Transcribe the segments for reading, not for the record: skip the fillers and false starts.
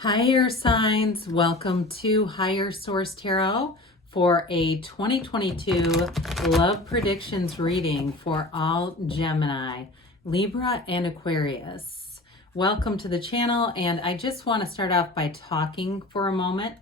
Hi, air signs. Welcome to Higher Source Tarot for a 2022 love predictions reading for all Gemini, Libra, and Aquarius. Welcome to the channel, and I just want to start off by talking for a moment.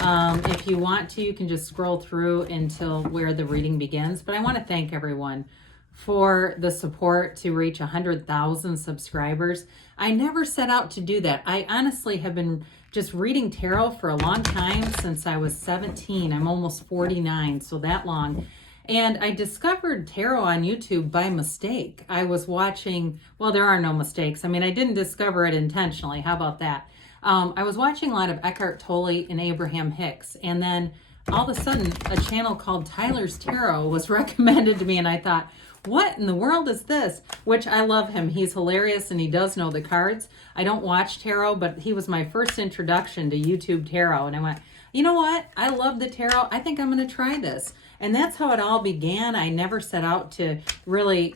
If you want to, you can just scroll through until where the reading begins, but I want to thank everyone for the support to reach 100,000 subscribers. I never set out to do that. I honestly have been just reading tarot for a long time, since I was 17. I'm almost 49, so that long. And I discovered tarot on YouTube by mistake. I was watching, well, there are no mistakes. I mean, I didn't discover it intentionally. How about that? I was watching a lot of Eckhart Tolle and Abraham Hicks, and then all of a sudden a channel called Tyler's Tarot was recommended to me, and I thought, what in the world is this? Which I love him. He's hilarious and he does know the cards. I don't watch tarot, but he was my first introduction to YouTube tarot. And I went, you know what? I love the tarot. I think I'm going to try this. And that's how it all began. I never set out to really,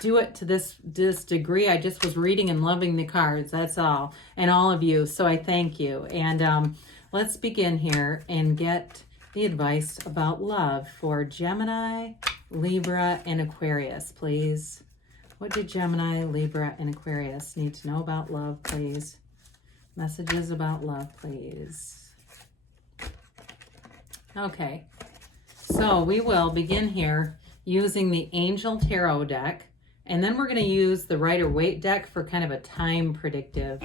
do it to this degree. I just was reading and loving the cards. That's all. And all of you. So I thank you. And let's begin here and get the advice about love for Gemini, Libra, and Aquarius, please. What do Gemini, Libra, and Aquarius need to know about love, please? Messages about love, please. Okay, so we will begin here using the Angel Tarot deck, and then we're going to use the Rider-Waite deck for kind of a time predictive.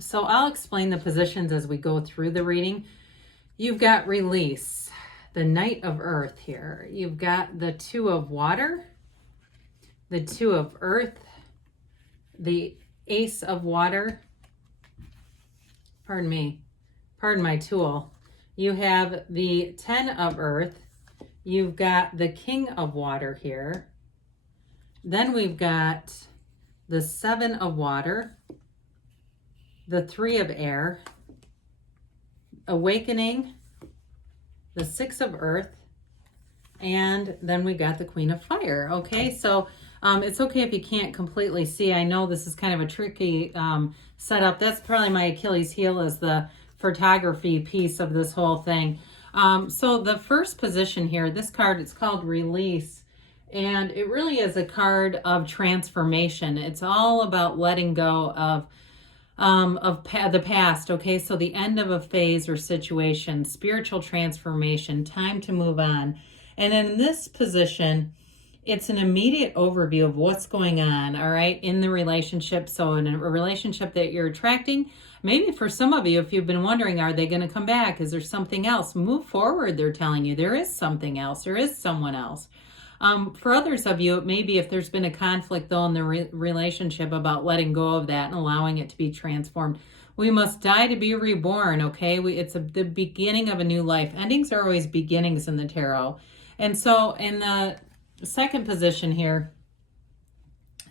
So I'll explain the positions as we go through the reading. You've got Release, the Knight of Earth here. You've got the Two of Water, the Two of Earth, the Ace of Water. Pardon my tool. You have the Ten of Earth. You've got the King of Water here. Then we've got the Seven of Water, the Three of Air, Awakening, the Six of Earth, and then we got the Queen of Fire. Okay, so it's okay if you can't completely see. I know this is kind of a tricky setup. That's probably my Achilles heel, is the photography piece of this whole thing. So the first position here, this card, it's called Release, and it really is a card of transformation. It's all about letting go of the past. Okay, so the end of a phase or situation, spiritual transformation, time to move on. And in this position, it's an immediate overview of what's going on, all right, in the relationship. So in a relationship that you're attracting, maybe for some of you, if you've been wondering, are they going to come back? Is there something else? Move forward, they're telling you. There is something else. There is someone else. For others of you, it may be if there's been a conflict, though, in the relationship, about letting go of that and allowing it to be transformed. We must die to be reborn, okay? It's the beginning of a new life. Endings are always beginnings in the tarot. And so in the second position here,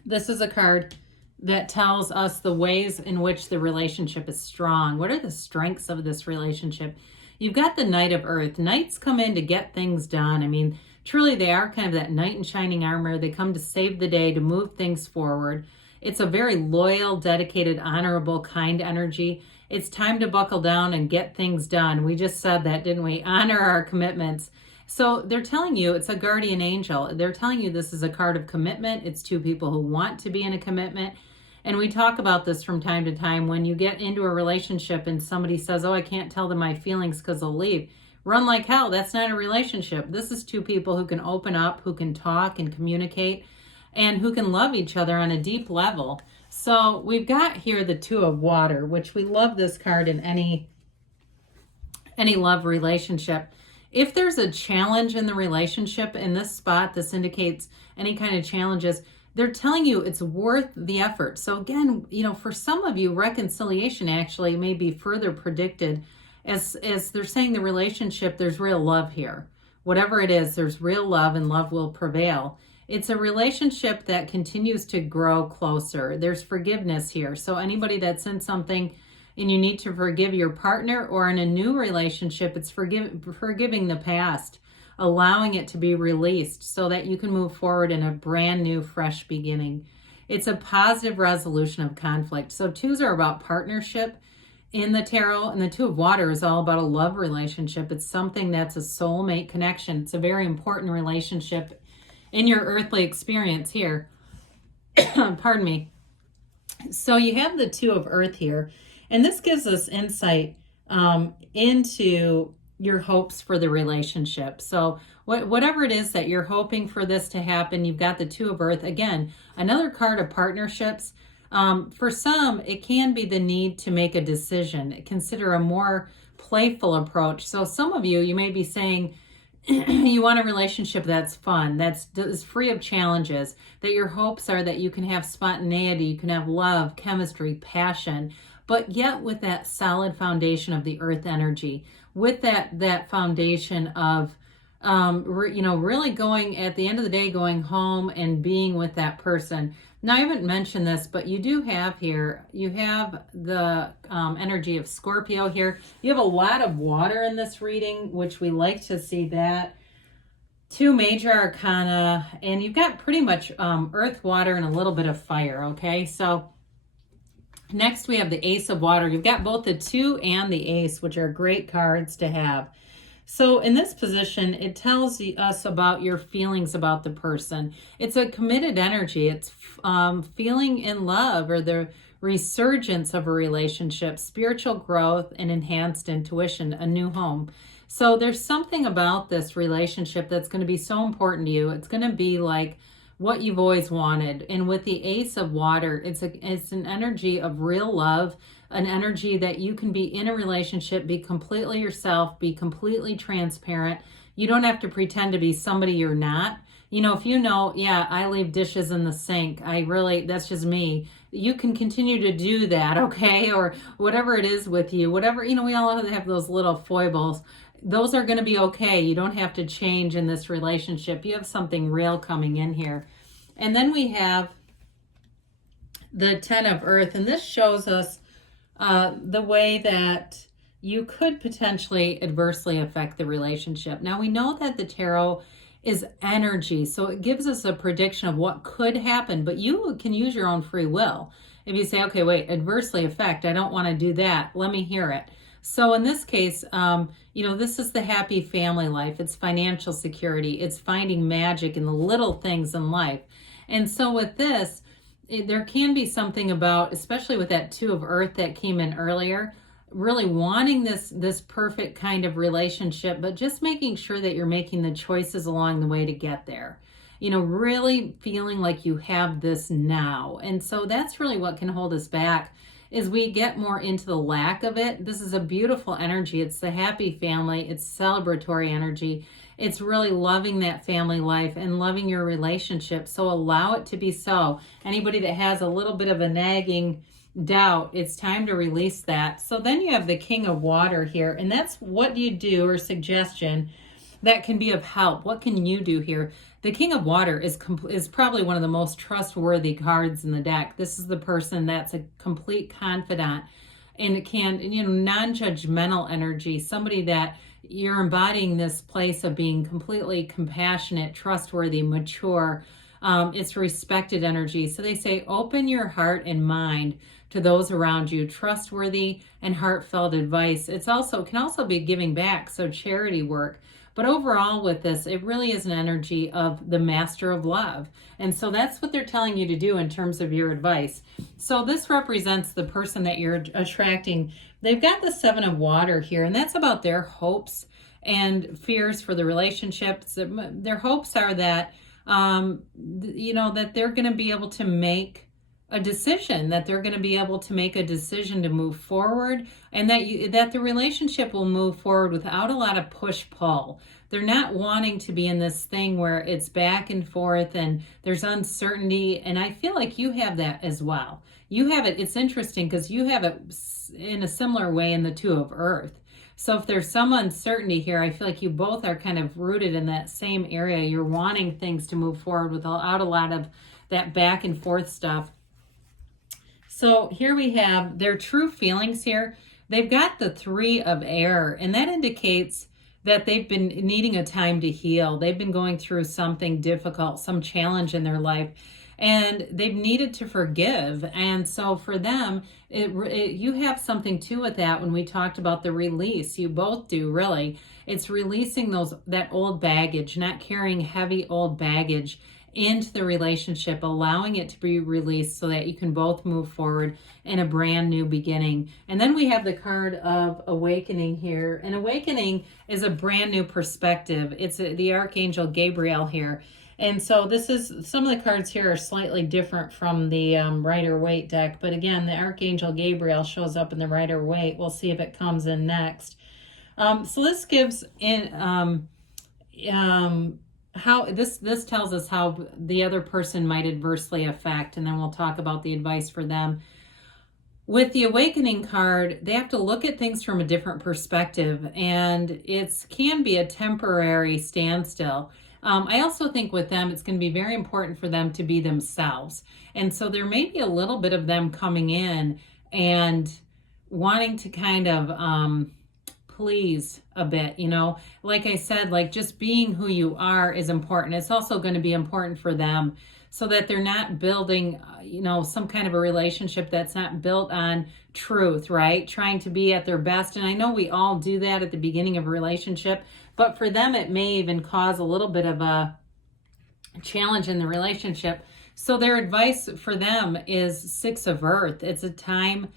this is a card that tells us the ways in which the relationship is strong. What are the strengths of this relationship? You've got the Knight of Earth. Knights come in to get things done. I mean, truly, they are kind of that knight in shining armor. They come to save the day, to move things forward. It's a very loyal, dedicated, honorable, kind energy. It's time to buckle down and get things done. We just said that, didn't we? Honor our commitments. So they're telling you it's a guardian angel. They're telling you this is a card of commitment. It's two people who want to be in a commitment. And we talk about this from time to time. When you get into a relationship and somebody says, oh, I can't tell them my feelings because they'll leave. Run like hell. That's not a relationship. This is two people who can open up, who can talk and communicate, and who can love each other on a deep level. So we've got here the Two of Water, which we love this card in any love relationship. If there's a challenge in the relationship, in this spot, this indicates any kind of challenges, they're telling you it's worth the effort. So again, for some of you, reconciliation actually may be further predicted. As they're saying, the relationship, there's real love here. Whatever it is, there's real love, and love will prevail. It's a relationship that continues to grow closer. There's forgiveness here. So anybody that's in something and you need to forgive your partner, or in a new relationship, it's forgiving the past, allowing it to be released so that you can move forward in a brand new, fresh beginning. It's a positive resolution of conflict. So twos are about partnership. in the tarot. And the Two of Water is all about a love relationship. It's something that's a soulmate connection. It's a very important relationship in your earthly experience here. Pardon me. So you have the Two of Earth here, and this gives us insight into your hopes for the relationship. So whatever it is that you're hoping for this to happen, you've got the Two of Earth. Again, another card of partnerships. For some, it can be the need to make a decision. Consider a more playful approach. So some of you, you may be saying, you want a relationship that's fun, that's free of challenges, that your hopes are that you can have spontaneity, you can have love, chemistry, passion, but yet with that solid foundation of the earth energy, with that foundation of, really going, at the end of the day, going home and being with that person. Now, I haven't mentioned this, but you do have here, you have the energy of Scorpio here. You have a lot of water in this reading, which we like to see that. 2 major arcana, and you've got pretty much earth, water, and a little bit of fire, okay? So next we have the Ace of Water. You've got both the 2 and the Ace, which are great cards to have. So in this position, it tells us about your feelings about the person. It's a committed energy. It's feeling in love, or the resurgence of a relationship, spiritual growth, and enhanced intuition, a new home. So there's something about this relationship that's going to be so important to you. It's going to be like what you've always wanted. And with the Ace of Water, it's an energy of real love, an energy that you can be in a relationship, be completely yourself, be completely transparent. You don't have to pretend to be somebody you're not. You know, if you know, yeah, I leave dishes in the sink, that's just me. You can continue to do that, okay? Or whatever it is with you, whatever, we all have those little foibles. Those are going to be okay. You don't have to change in this relationship. You have something real coming in here. And then we have the 10 of Earth, and this shows us the way that you could potentially adversely affect the relationship. Now, we know that the tarot is energy, so it gives us a prediction of what could happen, but you can use your own free will. If you say, okay, wait, adversely affect, I don't want to do that, let me hear it. So in this case, this is the happy family life. It's financial security. It's finding magic in the little things in life. And so with this, there can be something about, especially with that 2 of Earth that came in earlier, really wanting this perfect kind of relationship, but just making sure that you're making the choices along the way to get there. Really feeling like you have this now. And so that's really what can hold us back, is we get more into the lack of it. This is a beautiful energy. It's the happy family. It's celebratory energy. It's really loving that family life and loving your relationship. So allow it to be so. Anybody that has a little bit of a nagging doubt, it's time to release that. So then you have the King of Water here, and that's what you do, or suggestion that can be of help. What can you do here? The King of Water is probably one of the most trustworthy cards in the deck. This is the person that's a complete confidant, and it can, non-judgmental energy, somebody that you're embodying this place of being completely compassionate, trustworthy, mature. It's respected energy. So they say, open your heart and mind to those around you, trustworthy and heartfelt advice. Can also be giving back, so charity work. But overall with this, it really is an energy of the master of love. And so that's what they're telling you to do in terms of your advice. So this represents the person that you're attracting. They've got the 7 of Water here, and that's about their hopes and fears for the relationships. Their hopes are that, that they're going to be able to make a decision, that they're going to be able to make a decision to move forward, and that the relationship will move forward without a lot of push-pull. They're not wanting to be in this thing where it's back and forth and there's uncertainty, and I feel like you have that as well. You have it. It's interesting because you have it in a similar way in the 2 of Earth. So if there's some uncertainty here, I feel like you both are kind of rooted in that same area. You're wanting things to move forward without a lot of that back and forth stuff. So here we have their true feelings here. They've got the 3 of Air, and that indicates that they've been needing a time to heal. They've been going through something difficult, some challenge in their life. and they've needed to forgive. And so for them, you have something too with that. When we talked about the release, you both do, really. It's releasing that old baggage, not carrying heavy old baggage into the relationship, allowing it to be released so that you can both move forward in a brand new beginning. And then we have the card of awakening here. And awakening is a brand new perspective. It's the Archangel Gabriel here. And so some of the cards here are slightly different from the Rider-Waite deck. But again, the Archangel Gabriel shows up in the Rider-Waite. We'll see if it comes in next. So this gives how this tells us how the other person might adversely affect, and then we'll talk about the advice for them. With the awakening card, they have to look at things from a different perspective, and it can be a temporary standstill. I also think with them, it's going to be very important for them to be themselves. And so there may be a little bit of them coming in and wanting to kind of please a bit, like I said, like just being who you are is important. It's also going to be important for them so that they're not building, some kind of a relationship that's not built on truth, right? Trying to be at their best. And I know we all do that at the beginning of a relationship, but for them, it may even cause a little bit of a challenge in the relationship. So their advice for them is Six of Earth. It's a time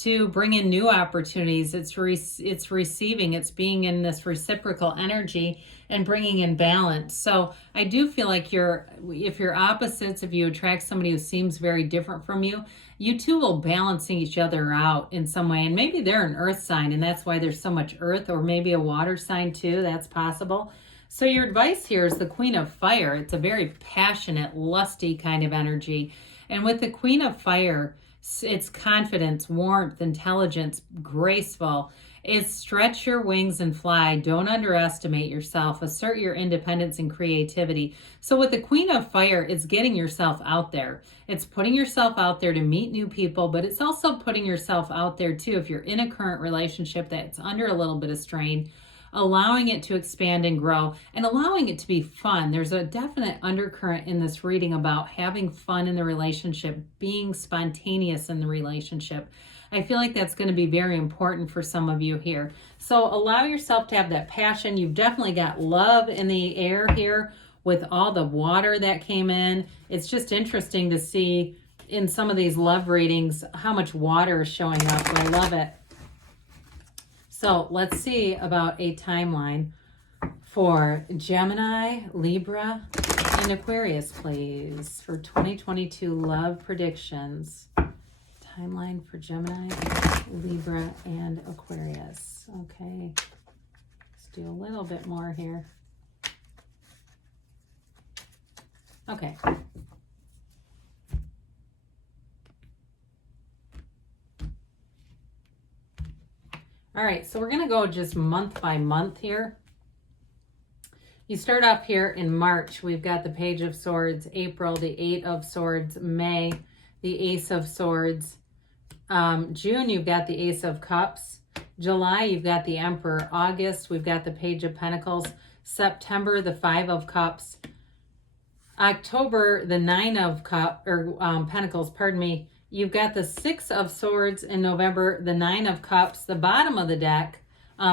to bring in new opportunities. It's receiving, it's being in this reciprocal energy and bringing in balance. So I do feel like if you're opposites, if you attract somebody who seems very different from you, you two will balance each other out in some way. And maybe they're an earth sign and that's why there's so much earth, or maybe a water sign too. That's possible. So your advice here is the Queen of Fire. It's a very passionate, lusty kind of energy. And with the Queen of Fire, it's confidence, warmth, intelligence, graceful. It's stretch your wings and fly. Don't underestimate yourself. Assert your independence and creativity. So with the Queen of Fire, it's getting yourself out there. It's putting yourself out there to meet new people, but it's also putting yourself out there too if you're in a current relationship that's under a little bit of strain, allowing it to expand and grow and allowing it to be fun. There's a definite undercurrent in this reading about having fun in the relationship, being spontaneous in the relationship. I feel like that's going to be very important for some of you here. So allow yourself to have that passion. You've definitely got love in the air here with all the water that came in. It's just interesting to see in some of these love readings how much water is showing up. I love it. So let's see about a timeline for Gemini, Libra, and Aquarius, please, for 2022 love predictions. Timeline for Gemini, Libra, and Aquarius. Okay, let's do a little bit more here. Okay. All right, so we're going to go just month by month here. You start off here in March. We've got the Page of Swords, April, the Eight of Swords, May, the Ace of Swords. June, you've got the Ace of Cups. July, you've got the Emperor. August, we've got the Page of Pentacles. September, the Five of Cups. October, the Nine of Pentacles, pardon me. You've got the Six of Swords in November, the Nine of Cups, the bottom of the deck.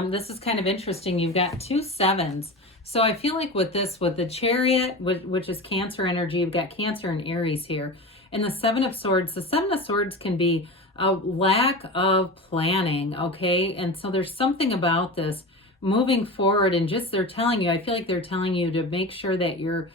This is kind of interesting. You've got two sevens. So I feel like with the Chariot, which is Cancer energy, you've got Cancer and Aries here. And the Seven of Swords, the Seven of Swords can be a lack of planning, okay? And so there's something about this moving forward and just I feel like they're telling you to make sure that you're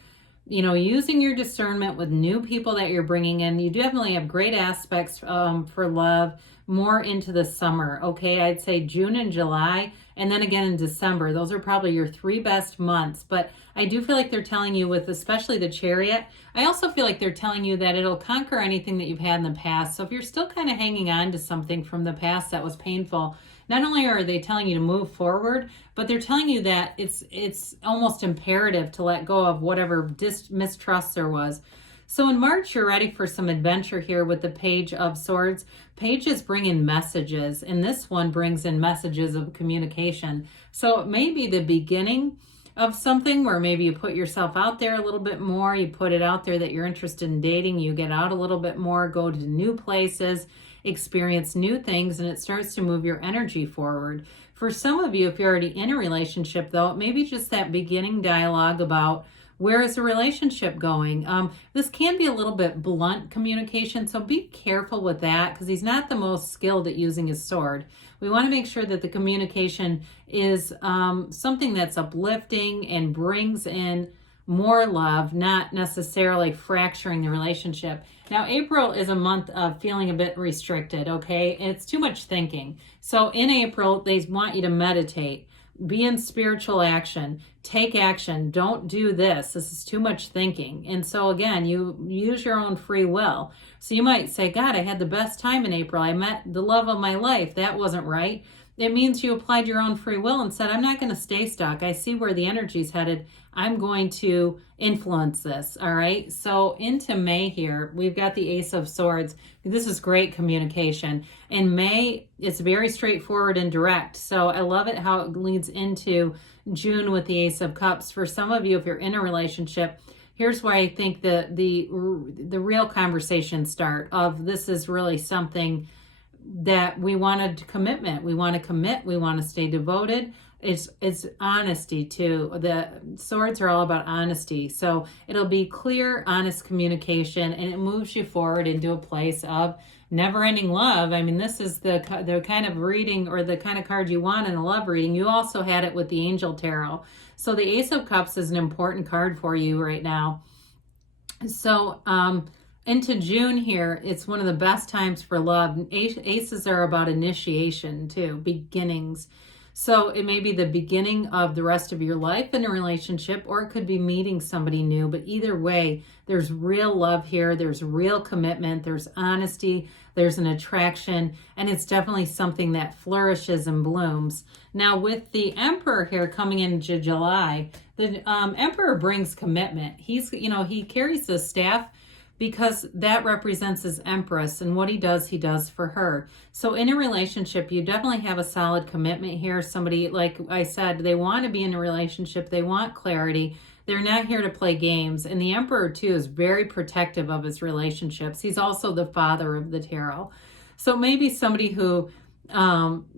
using your discernment with new people that you're bringing in. You definitely have great aspects for love more into the summer, okay? I'd say June and July, and then again in December. Those are probably your three best months. But I do feel like they're telling you with especially the Chariot, I also feel like they're telling you that it'll conquer anything that you've had in the past. So if you're still kind of hanging on to something from the past that was painful, not only are they telling you to move forward, but they're telling you that it's almost imperative to let go of whatever mistrust there was. So in March, you're ready for some adventure here with the Page of Swords. Pages bring in messages, and this one brings in messages of communication. So it may be the beginning of something where maybe you put yourself out there a little bit more, you put it out there that you're interested in dating, you get out a little bit more, go to new places, experience new things, and it starts to move your energy forward. For some of you, if you're already in a relationship though, maybe just that beginning dialogue about where is the relationship going? This can be a little bit blunt communication, so be careful with that because he's not the most skilled at using his sword. We want to make sure that the communication is something that's uplifting and brings in more love, not necessarily fracturing the relationship. Now, April is a month of feeling a bit restricted, okay? It's too much thinking. So in April, they want you to meditate. Be in spiritual action, take action, don't do this. This is too much thinking. And so again, you use your own free will. So you might say, God, I had the best time in April. I met the love of my life. That wasn't right. It means you applied your own free will and said, I'm not going to stay stuck. I see where the energy's headed. I'm going to influence this. All right. So into May here, we've got the Ace of Swords. This is great communication. In May, it's very straightforward and direct. So I love it how it leads into June with the Ace of Cups. For some of you, if you're in a relationship, here's why I think the real conversations start of this is really something that we want a commitment. We want to commit. We want to stay devoted. It's honesty too. The swords are all about honesty. So it'll be clear, honest communication, and it moves you forward into a place of never-ending love. I mean, this is the kind of reading or the kind of card you want in a love reading. You also had it with the Angel Tarot. So the Ace of Cups is an important card for you right now. So, into June here, it's one of the best times for love. Aces are about initiation too, beginnings. So it may be the beginning of the rest of your life in a relationship, or it could be meeting somebody new. But either way, there's real love here. There's real commitment. There's honesty. There's an attraction. And it's definitely something that flourishes and blooms. Now with the Emperor here coming into July, the Emperor brings commitment. He carries the staff because that represents his Empress, and what he does for her. So in a relationship, you definitely have a solid commitment here. Somebody, like I said, they want to be in a relationship. They want clarity. They're not here to play games. And the Emperor, too, is very protective of his relationships. He's also the father of the tarot. So maybe somebody who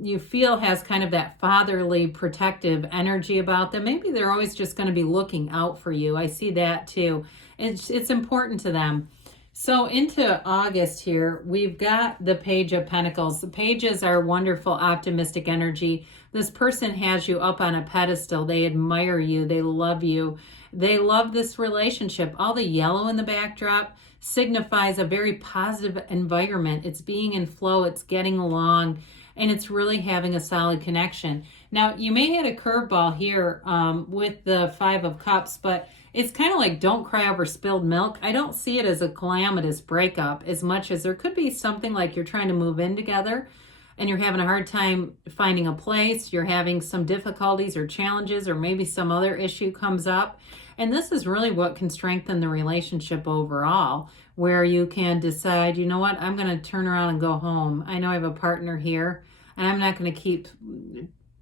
you feel has kind of that fatherly protective energy about them. Maybe they're always just going to be looking out for you. I see that too. It's important to them. So into August here, we've got the Page of Pentacles. The pages are wonderful, optimistic energy. This person has you up on a pedestal. They admire you. They love you. They love this relationship. All the yellow in the backdrop signifies a very positive environment. It's being in flow. It's getting along. And it's really having a solid connection. Now, you may hit a curveball here with the Five of Cups, but it's kind of like don't cry over spilled milk. I don't see it as a calamitous breakup as much as there could be something like you're trying to move in together and you're having a hard time finding a place. You're having some difficulties or challenges, or maybe some other issue comes up. And this is really what can strengthen the relationship overall, where you can decide, you know what, I'm going to turn around and go home. I know I have a partner here, and I'm not going to keep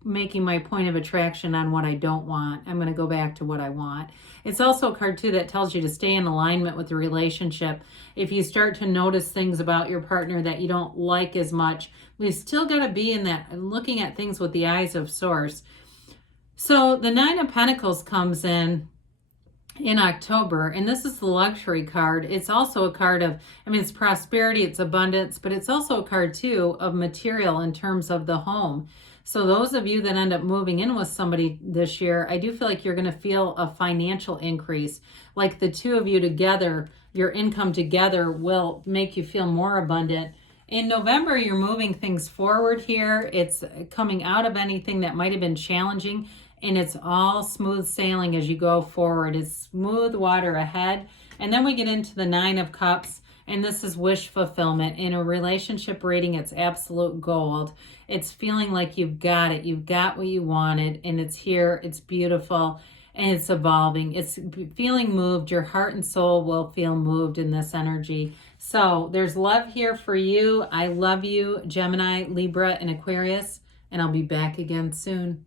making my point of attraction on what I don't want. I'm going to go back to what I want. It's also a card, too, that tells you to stay in alignment with the relationship. If you start to notice things about your partner that you don't like as much, we've still got to be in that, looking at things with the eyes of Source. So the Nine of Pentacles comes in October, and this is the luxury card. It's also a card of, it's prosperity, it's abundance, but it's also a card too of material in terms of the home. So those of you that end up moving in with somebody this year, I do feel like you're going to feel a financial increase. Like the two of you together, your income together will make you feel more abundant. In November, you're moving things forward here. It's coming out of anything that might have been challenging, and it's all smooth sailing as you go forward. It's smooth water ahead. And then we get into the Nine of Cups, and this is wish fulfillment. In a relationship reading, it's absolute gold. It's feeling like you've got it. You've got what you wanted, and it's here. It's beautiful, and it's evolving. It's feeling moved. Your heart and soul will feel moved in this energy. So there's love here for you. I love you, Gemini, Libra, and Aquarius, and I'll be back again soon.